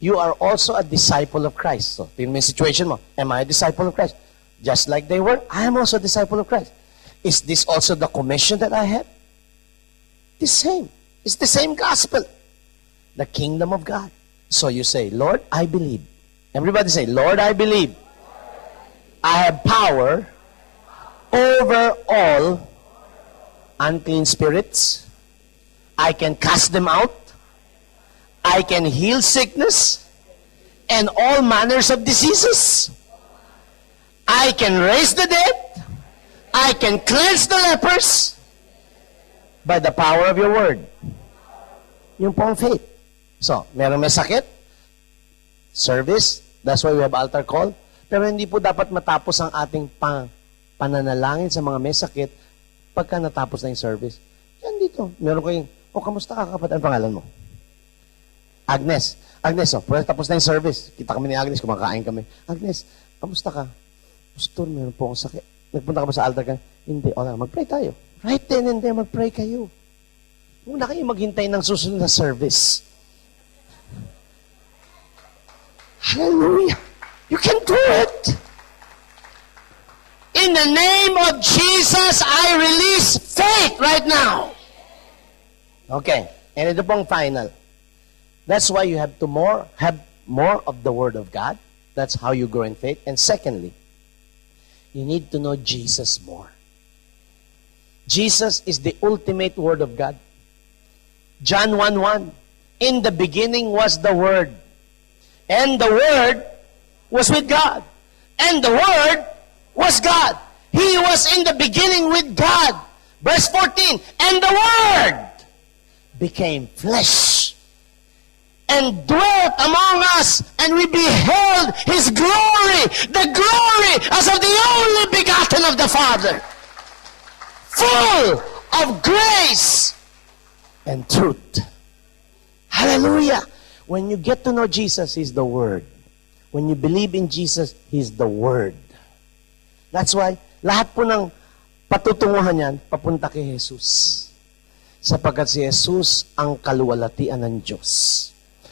you are also a disciple of Christ. So, tingnan mo yung situation mo. Am I a disciple of Christ? Just like they were, I am also a disciple of Christ. Is this also the commission that I have? The same. It's the same gospel. The kingdom of God. So you say, Lord, I believe. Everybody say, Lord, I believe. I have power over all unclean spirits. I can cast them out. I can heal sickness and all manners of diseases. I can raise the dead. I can cleanse the lepers by the power of your word. Yung pong faith. So, meron may sakit, service, that's why we have altar call. Pero hindi po dapat matapos ang ating pananalangin sa mga may sakit pagka natapos na yung service. Yan dito. Meron ko yung, kamusta ka kapatid? Ang pangalan mo? Agnes. Agnes, tapos na yung service. Kita kami ni Agnes, kumakain kami. Agnes, kamusta ka? Pastor, meron po akong sakit. Nagpunta ka ba sa altar ka? Hindi. Mag-pray tayo. Right then and there, mag-pray kayo. Huwag na kayo maghintay ng susunod na service. Hallelujah. You can do it. In the name of Jesus, I release faith right now. Okay. And ito pong final. That's why you have to have more of the Word of God. That's how you grow in faith. And secondly, you need to know Jesus more. Jesus is the ultimate Word of God. John 1:1. In the beginning was the Word. And the Word was with God. And the Word was God. He was in the beginning with God. Verse 14. And the Word became flesh and dwelt among us, and we beheld His glory, the glory as of the only begotten of the Father, full of grace and truth. Hallelujah! When you get to know Jesus, He's the Word. When you believe in Jesus, He's the Word. That's why, lahat po ng patutunguhan yan, papunta kay Jesus. Sapagkat si Jesus ang kaluwalhatian ng Diyos.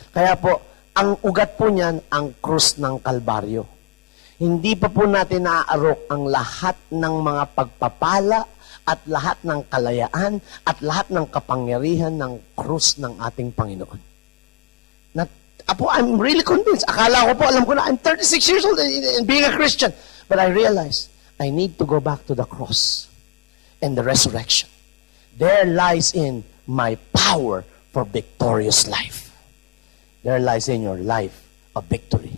Kaya po, ang ugat po niyan, ang krus ng Kalbaryo. Hindi pa po natin naaarok ang lahat ng mga pagpapala at lahat ng kalayaan at lahat ng kapangyarihan ng krus ng ating Panginoon. I'm really convinced. Akala ko po, alam ko na, I'm 36 years old and being a Christian. But I realized, I need to go back to the cross and the resurrection. There lies in my power for victorious life. There lies in your life of victory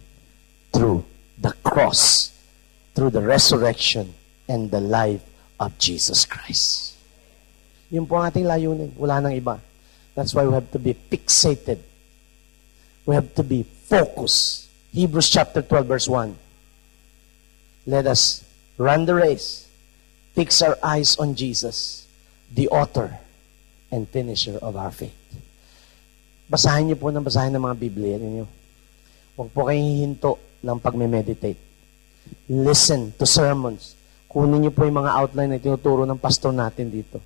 through the cross, through the resurrection, and the life of Jesus Christ. Yun po ang ating layunin. Wala nang iba. That's why we have to be fixated. We have to be focused. Hebrews chapter 12, verse 1. Let us run the race. Fix our eyes on Jesus, the author and finisher of our faith. Basahin niyo po ng basahin ng mga Biblia ninyo. Huwag po kayong hihinto ng pagme-meditate. Listen to sermons. Kunin niyo po yung mga outline na tinuturo ng pastor natin dito.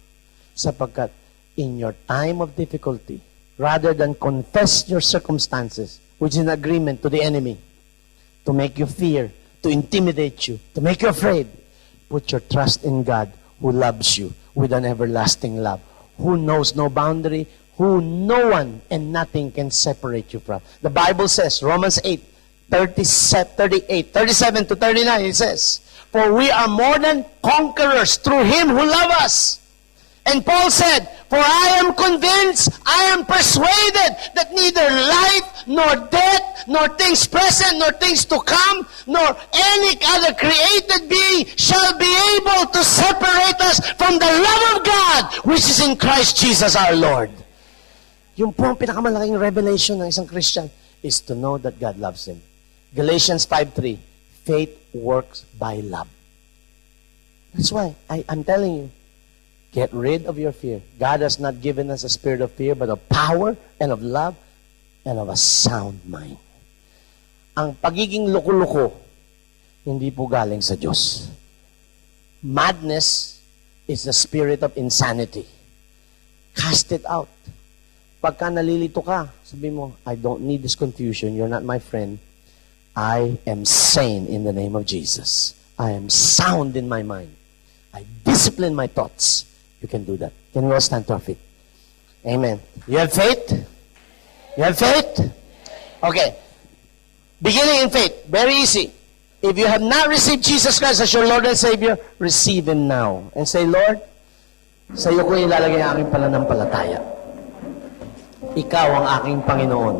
Sapagkat in your time of difficulty, rather than confess your circumstances, which is an agreement to the enemy, to make you fear, to intimidate you, to make you afraid, put your trust in God who loves you with an everlasting love, who knows no boundary, who no one and nothing can separate you from. The Bible says, Romans 8:37 to 39, it says, for we are more than conquerors through Him who loves us. And Paul said, for I am convinced, I am persuaded that neither life, nor death, nor things present, nor things to come, nor any other created being shall be able to separate us from the love of God, which is in Christ Jesus our Lord. Yung po ang pinakamalaking revelation ng isang Christian is to know that God loves him. Galatians 5:3, faith works by love. That's why I'm telling you, get rid of your fear. God has not given us a spirit of fear, but of power and of love and of a sound mind. Ang pagiging loko-loko, hindi po galing sa Diyos. Madness is the spirit of insanity. Cast it out. pagka nalilito ka, sabi mo, I don't need this confusion. You're not my friend. I am sane in the name of Jesus. I am sound in my mind. I discipline my thoughts. You can do that. Can we all stand to our feet? Amen. You have faith? You have faith? Okay. Beginning in faith. Very easy. If you have not received Jesus Christ as your Lord and Savior, receive Him now. And say, Lord, sa iyo ko ilalagay ang aking pananampalataya. Ikaw ang aking Panginoon.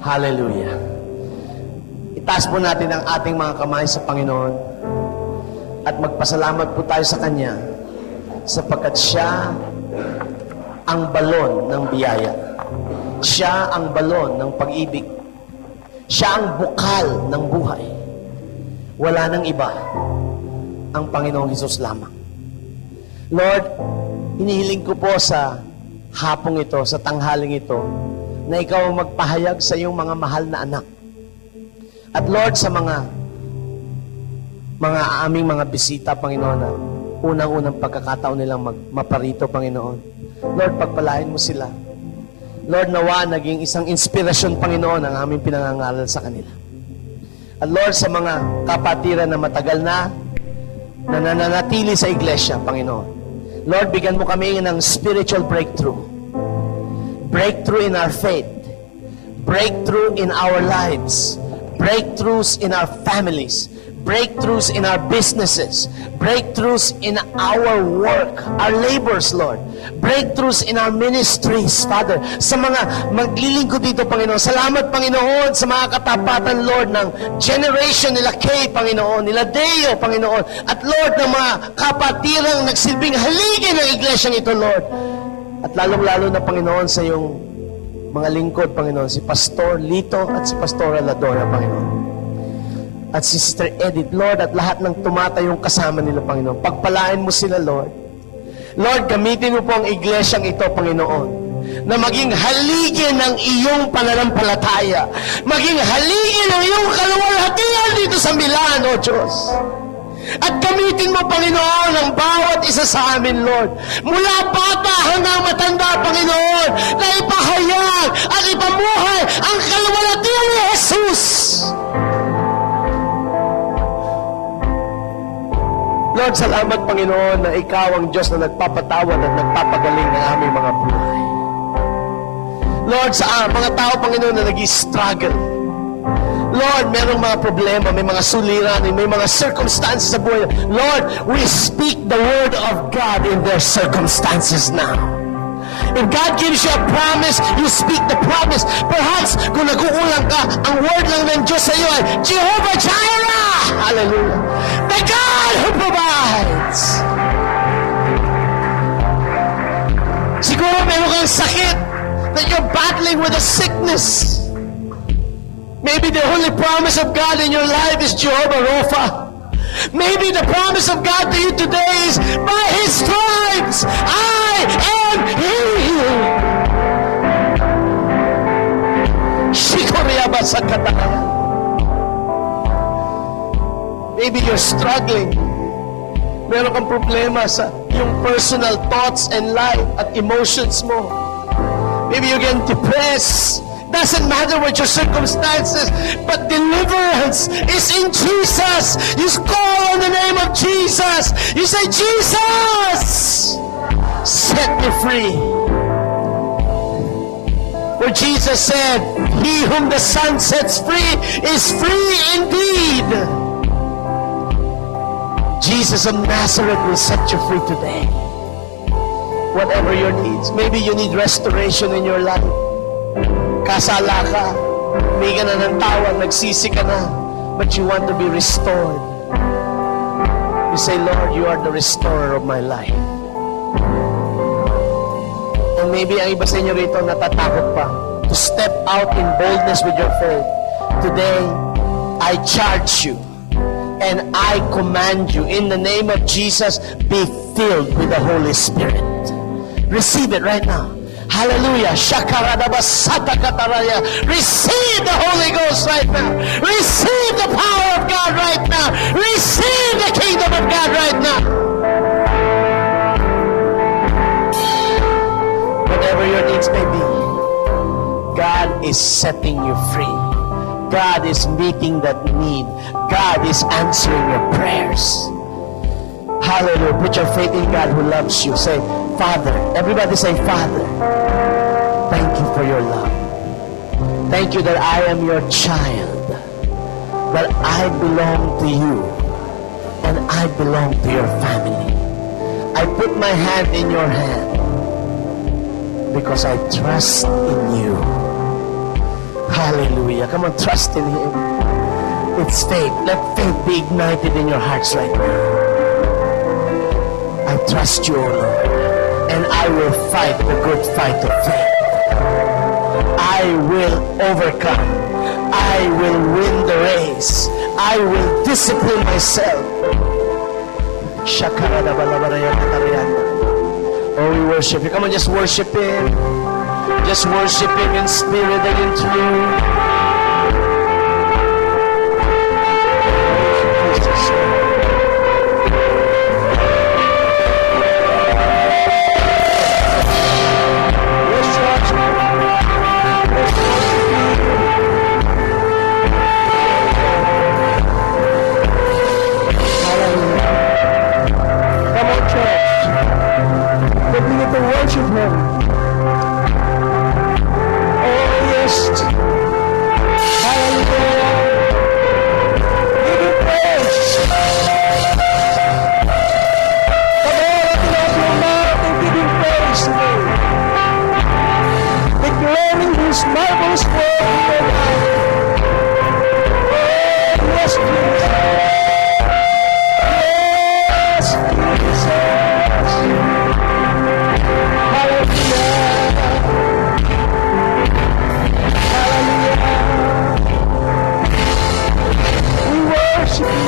Hallelujah. Itaas po natin ang ating mga kamay sa Panginoon at magpasalamat po tayo sa Kanya sapagkat Siya ang balon ng biyaya. Siya ang balon ng pag-ibig. Siya ang bukal ng buhay. Wala nang iba. Ang Panginoong Hesus lamang. Lord, hinihiling ko po sa hapong ito, sa tanghaling ito, na ikaw ang magpahayag sa iyong mga mahal na anak. At Lord, sa mga aming mga bisita, Panginoon, na unang-unang pagkakataon nilang maparito, Panginoon. Lord, pagpalain mo sila. Lord, nawa naging isang inspirasyon, Panginoon, ang aming pinangangaral sa kanila. At Lord, sa mga kapatiran na matagal na nananatili sa iglesia, Panginoon. Lord, bigyan mo kami ng spiritual breakthrough. Breakthrough in our faith. Breakthrough in our lives. Breakthroughs in our families. Breakthroughs in our businesses. Breakthroughs in our work, our labors, Lord. Breakthroughs in our ministries, Father. Sa mga maglilingkod dito, Panginoon. Salamat, Panginoon, sa mga katapatan, Lord, ng generation nila Kay, Panginoon, nila Deo, Panginoon. At Lord, ng mga kapatirang nagsilbing haligi ng iglesyang ito, Lord. At lalong-lalo na, Panginoon, sa iyong mga lingkod, Panginoon, si Pastor Lito at si Pastora Ladora, Panginoon. At si Sister Edith, Lord, at lahat ng tumatayong kasama nila, Panginoon. Pagpalain mo sila, Lord. Lord, gamitin mo po ang iglesyang ito, Panginoon, na maging haligi ng iyong pananampalataya. Maging haligi ng iyong kaluwalhatian dito sa Milano, Diyos. At gamitin mo, Panginoon, ang bawat isa sa amin, Lord. Mula bata hanggang matanda, Panginoon, na ipahayag at ipamuhay ang kaluwalhatian ni Jesus. Lord, salamat, Panginoon, na Ikaw ang Diyos na nagpapatawad at nagpapagaling ng aming mga buhay. Lord, sa mga tao, Panginoon, na nag-struggle. Lord, merong mga problema, may mga suliranin, may mga circumstances sa buhay. Lord, we speak the word of God in their circumstances now. If God gives you a promise, you speak the promise. Perhaps, kung nag-uulang ka, ang word lang ng Diyos sa iyo ay, Jehovah Jireh! Hallelujah! The God who provides! Siguro meron kang sakit that you're battling with a sickness. Maybe the only promise of God in your life is Jehovah Rapha. Maybe the promise of God to you today is, by His stripes, I am healed. Shikoryaba sa katakaran. Maybe you're struggling. Meron kang problema sa yung personal thoughts and life at emotions mo. Maybe you're getting depressed. Doesn't matter what your circumstances, but deliverance is in Jesus. You call on the name of Jesus. You say, Jesus, set me free. For Jesus said, He whom the Son sets free is free indeed. Jesus of Nazareth will set you free today. Whatever your needs. Maybe you need restoration in your life. Kasala ka, hindi ka na ng tawag, nagsisi ka na, but you want to be restored. You say, Lord, you are the restorer of my life. And maybe ang iba sa inyo rito natatakot pa to step out in boldness with your faith. Today, I charge you and I command you in the name of Jesus, be filled with the Holy Spirit. Receive it right now. Hallelujah. Shakaradabasatakataraya. Receive the Holy Ghost right now. Receive the power of God right now. Receive the kingdom of God right now. Whatever your needs may be, God is setting you free. God is meeting that need. God is answering your prayers. Hallelujah. Put your faith in God who loves you. Say, Father. Everybody say, Father. Thank you for your love. Thank you that I am your child. That I belong to you. And I belong to your family. I put my hand in your hand because I trust in you. Hallelujah. Come on, trust in Him. It's faith. Let faith be ignited in your hearts right now. I trust you, O Lord. And I will fight the good fight of faith. I will overcome. I will win the race. I will discipline myself. Oh, we worship you. Come on, just worship Him. Just worship Him in spirit and in truth. Worship Him. Oh, yes. Hallelujah. Give Him praise. Come on, open up your mouth and give Him praise today. Declaring His marvelous word in your life. Oh, yes, Jesus. Yes, Jesus.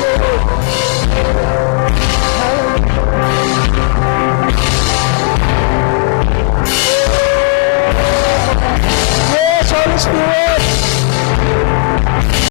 Yes, Holy Spirit.